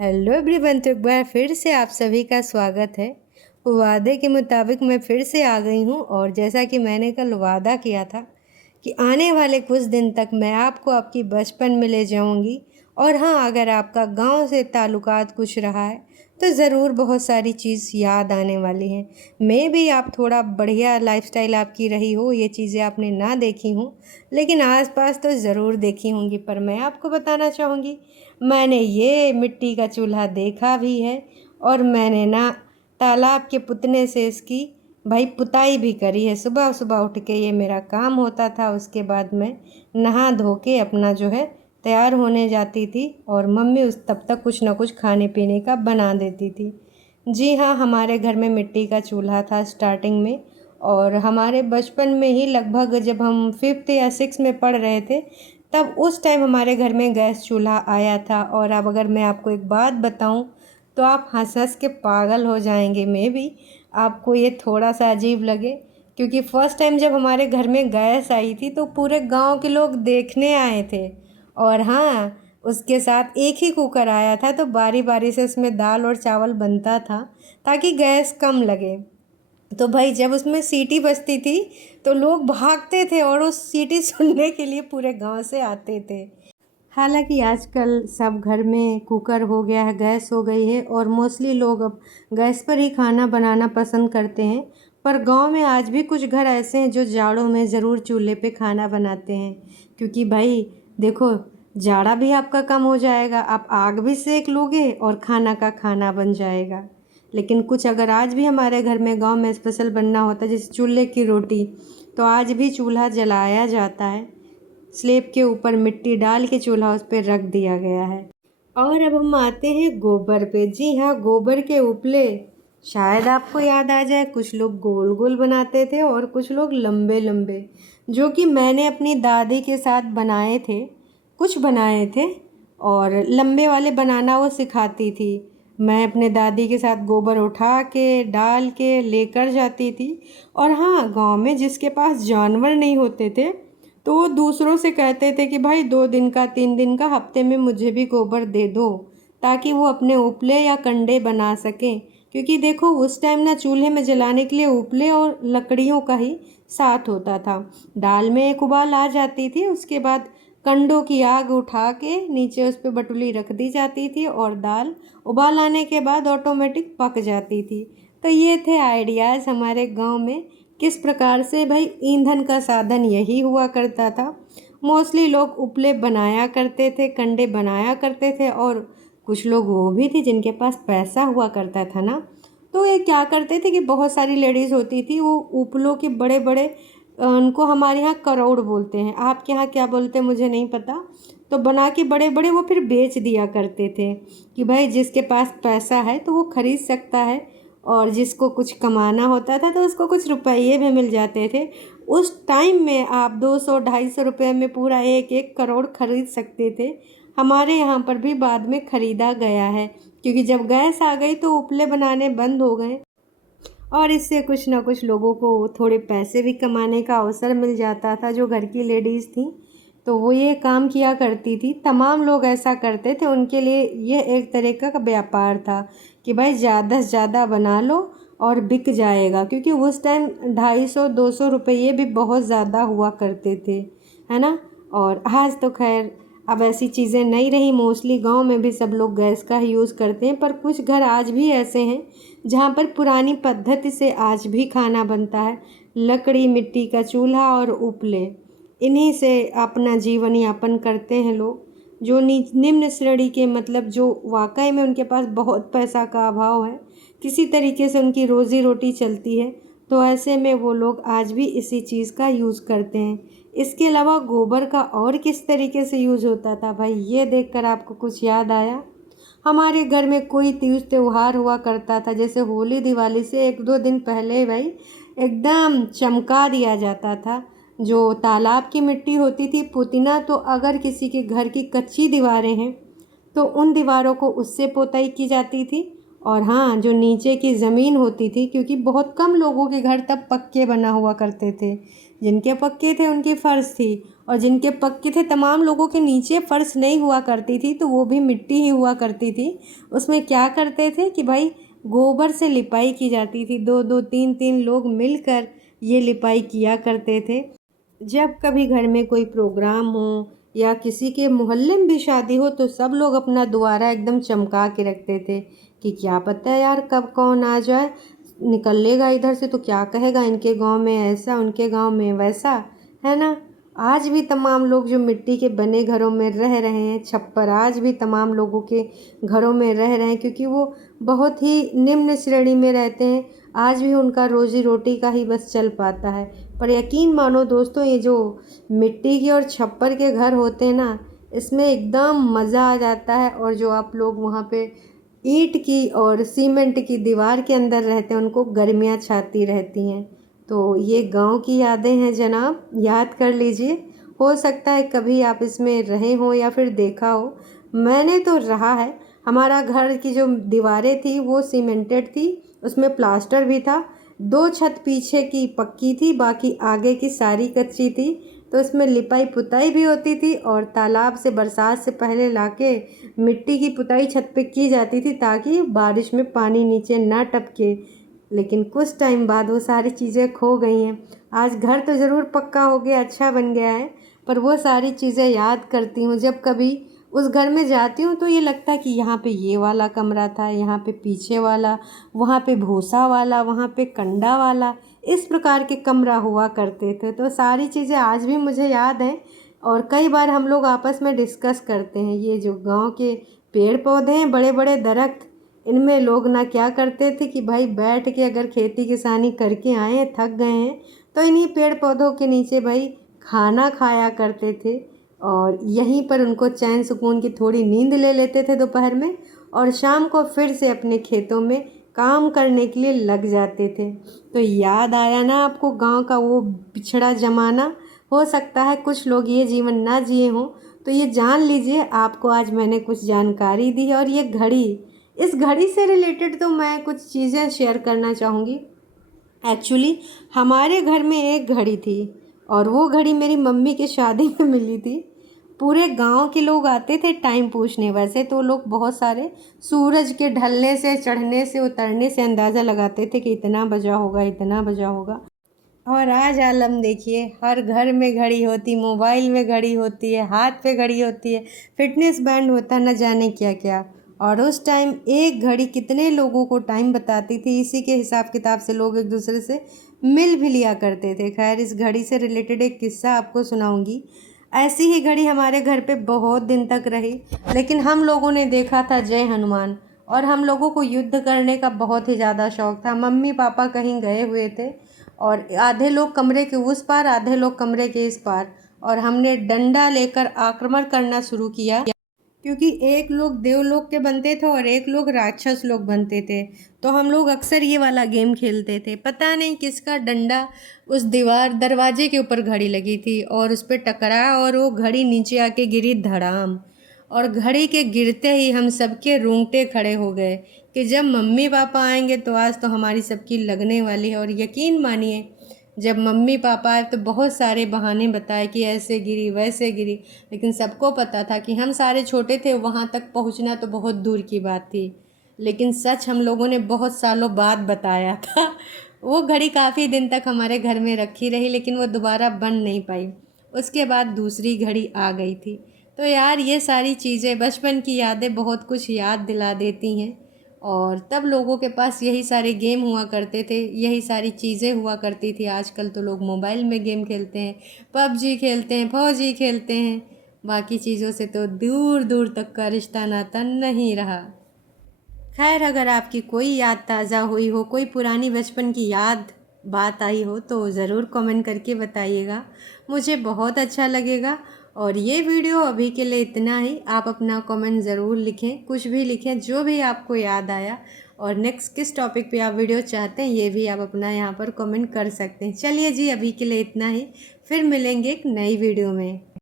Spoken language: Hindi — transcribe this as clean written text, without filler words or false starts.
हेलो एवरीवन, तो एक बार फिर से आप सभी का स्वागत है। वादे के मुताबिक मैं फिर से आ गई हूँ और जैसा कि मैंने कल वादा किया था कि आने वाले कुछ दिन तक मैं आपको आपकी बचपन में ले जाऊँगी। और हाँ, अगर आपका गांव से ताल्लुकात कुछ रहा है तो ज़रूर बहुत सारी चीज़ याद आने वाली हैं। मैं भी आप थोड़ा बढ़िया लाइफस्टाइल आपकी रही हो, ये चीज़ें आपने ना देखी हूँ लेकिन आसपास तो ज़रूर देखी होंगी। पर मैं आपको बताना चाहूँगी, मैंने ये मिट्टी का चूल्हा देखा भी है और मैंने ना तालाब के पुतने से इसकी भाई पुताई भी करी है। सुबह सुबह उठ के ये मेरा काम होता था। उसके बाद मैं नहा धो के अपना जो है तैयार होने जाती थी और मम्मी उस तब तक कुछ ना कुछ खाने पीने का बना देती थी। जी हाँ, हमारे घर में मिट्टी का चूल्हा था स्टार्टिंग में। और हमारे बचपन में ही लगभग जब हम 5th या 6th में पढ़ रहे थे तब उस टाइम हमारे घर में गैस चूल्हा आया था। और अब अगर मैं आपको एक बात बताऊं तो आप हंस हंस के पागल हो जाएंगे। मैं भी आपको ये थोड़ा सा अजीब लगे, क्योंकि फर्स्ट टाइम जब हमारे घर में गैस आई थी तो पूरे गांव के लोग देखने आए थे। और हाँ, उसके साथ एक ही कुकर आया था तो बारी बारी से उसमें दाल और चावल बनता था ताकि गैस कम लगे। तो भाई जब उसमें सीटी बजती थी तो लोग भागते थे और उस सीटी सुनने के लिए पूरे गांव से आते थे। हालांकि आजकल सब घर में कुकर हो गया है, गैस हो गई है और मोस्टली लोग अब गैस पर ही खाना बनाना पसंद करते हैं। पर गांव में आज भी कुछ घर ऐसे हैं जो जाड़ों में ज़रूर चूल्हे पे खाना बनाते हैं, क्योंकि भाई देखो, जाड़ा भी आपका कम हो जाएगा, आप आग भी सेक लोगे और खाना का खाना बन जाएगा। लेकिन कुछ अगर आज भी हमारे घर में गांव में स्पेशल बनना होता है जैसे चूल्हे की रोटी, तो आज भी चूल्हा जलाया जाता है। स्लेब के ऊपर मिट्टी डाल के चूल्हा उस पर रख दिया गया है। और अब हम आते हैं गोबर पे। जी हाँ, गोबर के उपले शायद आपको याद आ जाए। कुछ लोग गोल गोल बनाते थे और कुछ लोग लंबे लंबे, जो कि मैंने अपनी दादी के साथ बनाए थे। कुछ बनाए थे और लंबे वाले बनाना वो सिखाती थी। मैं अपने दादी के साथ गोबर उठा के डाल के लेकर जाती थी। और हाँ, गांव में जिसके पास जानवर नहीं होते थे तो वो दूसरों से कहते थे कि भाई 2 दिन का 3 दिन का हफ्ते में मुझे भी गोबर दे दो, ताकि वो अपने उपले या कंडे बना सकें। क्योंकि देखो, उस टाइम ना चूल्हे में जलाने के लिए उपले और लकड़ियों का ही साथ होता था। दाल में एक उबाल आ जाती थी, उसके बाद कंडों की आग उठा के नीचे उस पर बटुली रख दी जाती थी और दाल उबाल आने के बाद ऑटोमेटिक पक जाती थी। तो ये थे आइडियाज़ हमारे गांव में किस प्रकार से भाई ईंधन का साधन यही हुआ करता था। मोस्टली लोग उपले बनाया करते थे, कंडे बनाया करते थे। और कुछ लोग वो भी थे जिनके पास पैसा हुआ करता था ना, तो ये क्या करते थे कि बहुत सारी लेडीज़ होती थी, वो उपलों के बड़े बड़े उनको हमारे यहाँ करोड़ बोलते हैं, आपके यहाँ क्या बोलते हैं मुझे नहीं पता, तो बना के बड़े बड़े वो फिर बेच दिया करते थे कि भाई जिसके पास पैसा है तो वो खरीद सकता है, और जिसको कुछ कमाना होता था तो उसको कुछ रुपये भी मिल जाते थे। उस टाइम में आप 200-250 रुपये में पूरा एक एक करोड़ खरीद सकते थे। हमारे यहाँ पर भी बाद में ख़रीदा गया है, क्योंकि जब गैस आ गई तो उपले बनाने बंद हो गए और इससे कुछ ना कुछ लोगों को थोड़े पैसे भी कमाने का अवसर मिल जाता था। जो घर की लेडीज़ थी तो वो ये काम किया करती थी, तमाम लोग ऐसा करते थे, उनके लिए ये एक तरीक़ा का व्यापार था कि भाई ज़्यादा से ज़्यादा बना लो और बिक जाएगा। क्योंकि उस टाइम 250-200 रुपये भी बहुत ज़्यादा हुआ करते थे, है ना। और आज तो खैर अब ऐसी चीज़ें नहीं रही, मोस्टली गांव में भी सब लोग गैस का ही यूज़ करते हैं। पर कुछ घर आज भी ऐसे हैं जहाँ पर पुरानी पद्धति से आज भी खाना बनता है। लकड़ी, मिट्टी का चूल्हा और उपले, इन्हीं से अपना जीवन यापन करते हैं लोग। जो निम्न श्रेणी के, मतलब जो वाकई में उनके पास बहुत पैसा का अभाव है, किसी तरीके से उनकी रोज़ी रोटी चलती है, तो ऐसे में वो लोग आज भी इसी चीज़ का यूज़ करते हैं। इसके अलावा गोबर का और किस तरीके से यूज़ होता था भाई, ये देखकर आपको कुछ याद आया? हमारे घर में कोई तीज त्यौहार हुआ करता था, जैसे होली दिवाली से 1-2 दिन पहले भाई एकदम चमका दिया जाता था। जो तालाब की मिट्टी होती थी पुदीना, तो अगर किसी के घर की कच्ची दीवारें हैं तो उन दीवारों को उससे पोताई की जाती थी। और हाँ, जो नीचे की ज़मीन होती थी, क्योंकि बहुत कम लोगों के घर तब पक्के बना हुआ करते थे, जिनके पक्के थे उनकी फ़र्श थी, और जिनके पक्के थे तमाम लोगों के नीचे फर्श नहीं हुआ करती थी, तो वो भी मिट्टी ही हुआ करती थी। उसमें क्या करते थे कि भाई गोबर से लिपाई की जाती थी, 2-2 3-3 लोग मिलकर ये लिपाई किया करते थे। जब कभी घर में कोई प्रोग्राम हो या किसी के मोहल्ले में भी शादी हो तो सब लोग अपना द्वारा एकदम चमका के रखते थे कि क्या पता है यार कब कौन आ जाए, निकलेगा इधर से तो क्या कहेगा, इनके गांव में ऐसा उनके गांव में वैसा, है ना। आज भी तमाम लोग जो मिट्टी के बने घरों में रह रहे हैं, छप्पर आज भी तमाम लोगों के घरों में रह रहे हैं, क्योंकि वो बहुत ही निम्न श्रेणी में रहते हैं। आज भी उनका रोजी रोटी का ही बस चल पाता है। पर यकीन मानो दोस्तों, ये जो मिट्टी के और छप्पर के घर होते हैं ना, इसमें एकदम मज़ा आ जाता है। और जो आप लोग वहाँ पे ईंट की और सीमेंट की दीवार के अंदर रहते हैं, उनको गर्मियाँ छाती रहती हैं। तो ये गांव की यादें हैं जनाब, याद कर लीजिए। हो सकता है कभी आप इसमें रहे हों या फिर देखा हो। मैंने तो रहा है। हमारा घर की जो दीवारें थी वो सीमेंटेड थी, उसमें प्लास्टर भी था। 2 छत पीछे की पक्की थी, बाकी आगे की सारी कच्ची थी। तो उसमें लिपाई पुताई भी होती थी और तालाब से बरसात से पहले लाके मिट्टी की पुताई छत पे की जाती थी ताकि बारिश में पानी नीचे ना टपके। लेकिन कुछ टाइम बाद वो सारी चीज़ें खो गई हैं। आज घर तो ज़रूर पक्का हो गया, अच्छा बन गया है, पर वो सारी चीज़ें याद करती हूँ। जब कभी उस घर में जाती हूँ तो ये लगता है कि यहाँ पे ये वाला कमरा था, यहाँ पे पीछे वाला, वहाँ पे भूसा वाला, वहाँ पे कंडा वाला, इस प्रकार के कमरा हुआ करते थे। तो सारी चीज़ें आज भी मुझे याद हैं और कई बार हम लोग आपस में डिस्कस करते हैं। ये जो गांव के पेड़ पौधे हैं, बड़े बड़े दरख्त, इनमें लोग ना क्या करते थे कि भाई बैठ के अगर खेती किसानी करके आए हैं, थक गए हैं, तो इन्हीं पेड़ पौधों के नीचे भाई खाना खाया करते थे और यहीं पर उनको चैन सुकून की थोड़ी नींद ले लेते थे दोपहर में और शाम को फिर से अपने खेतों में काम करने के लिए लग जाते थे। तो याद आया ना आपको गांव का वो पिछड़ा ज़माना। हो सकता है कुछ लोग ये जीवन ना जिए हों, तो ये जान लीजिए आपको आज मैंने कुछ जानकारी दी। और ये घड़ी, इस घड़ी से रिलेटेड तो मैं कुछ चीज़ें शेयर करना चाहूँगी। एक्चुअली हमारे घर में एक घड़ी थी और वो घड़ी मेरी मम्मी की शादी में मिली थी। पूरे गांव के लोग आते थे टाइम पूछने। वैसे तो लोग बहुत सारे सूरज के ढलने से, चढ़ने से, उतरने से अंदाज़ा लगाते थे कि इतना बजा होगा, इतना बजा होगा। और आज आलम देखिए, हर घर में घड़ी होती, मोबाइल में घड़ी होती है, हाथ पे घड़ी होती है, फिटनेस बैंड होता, न जाने क्या क्या। और उस टाइम एक घड़ी कितने लोगों को टाइम बताती थी, इसी के हिसाब किताब से लोग एक दूसरे से मिल भी लिया करते थे। खैर, इस घड़ी से रिलेटेड एक किस्सा आपको सुनाऊंगी। ऐसी ही घड़ी हमारे घर पे बहुत दिन तक रही, लेकिन हम लोगों ने देखा था जय हनुमान, और हम लोगों को युद्ध करने का बहुत ही ज़्यादा शौक़ था। मम्मी पापा कहीं गए हुए थे और आधे लोग कमरे के उस पार, आधे लोग कमरे के इस पार, और हमने डंडा लेकर आक्रमण करना शुरू किया, क्योंकि एक लोग देवलोक के बनते थे और एक लोग राक्षस लोग बनते थे। तो हम लोग अक्सर ये वाला गेम खेलते थे। पता नहीं किसका डंडा उस दरवाजे के ऊपर घड़ी लगी थी और उस पर टकराया और वो घड़ी नीचे आके गिरी धड़ाम। और घड़ी के गिरते ही हम सबके रोंगटे खड़े हो गए कि जब मम्मी पापा आएंगे तो आज तो हमारी सबकी लगने वाली है। और यकीन मानिए, जब मम्मी पापा आए तो बहुत सारे बहाने बताए कि ऐसे गिरी वैसे गिरी, लेकिन सबको पता था कि हम सारे छोटे थे, वहाँ तक पहुँचना तो बहुत दूर की बात थी। लेकिन सच हम लोगों ने बहुत सालों बाद बताया था। वो घड़ी काफ़ी दिन तक हमारे घर में रखी रही, लेकिन वो दोबारा बन नहीं पाई। उसके बाद दूसरी घड़ी आ गई थी। तो यार, ये सारी चीज़ें, बचपन की यादें बहुत कुछ याद दिला देती हैं। और तब लोगों के पास यही सारे गेम हुआ करते थे, यही सारी चीज़ें हुआ करती थी। आजकल तो लोग मोबाइल में गेम खेलते हैं, पबजी खेलते हैं, फौजी खेलते हैं, बाकी चीज़ों से तो दूर दूर तक का रिश्ता नाता नहीं रहा। खैर, अगर आपकी कोई याद ताज़ा हुई हो, कोई पुरानी बचपन की याद बात आई हो, तो ज़रूर कमेंट करके बताइएगा, मुझे बहुत अच्छा लगेगा। और ये वीडियो अभी के लिए इतना ही। आप अपना कमेंट ज़रूर लिखें, कुछ भी लिखें जो भी आपको याद आया। और नेक्स्ट किस टॉपिक पे आप वीडियो चाहते हैं, ये भी आप अपना यहाँ पर कमेंट कर सकते हैं। चलिए जी, अभी के लिए इतना ही, फिर मिलेंगे एक नई वीडियो में।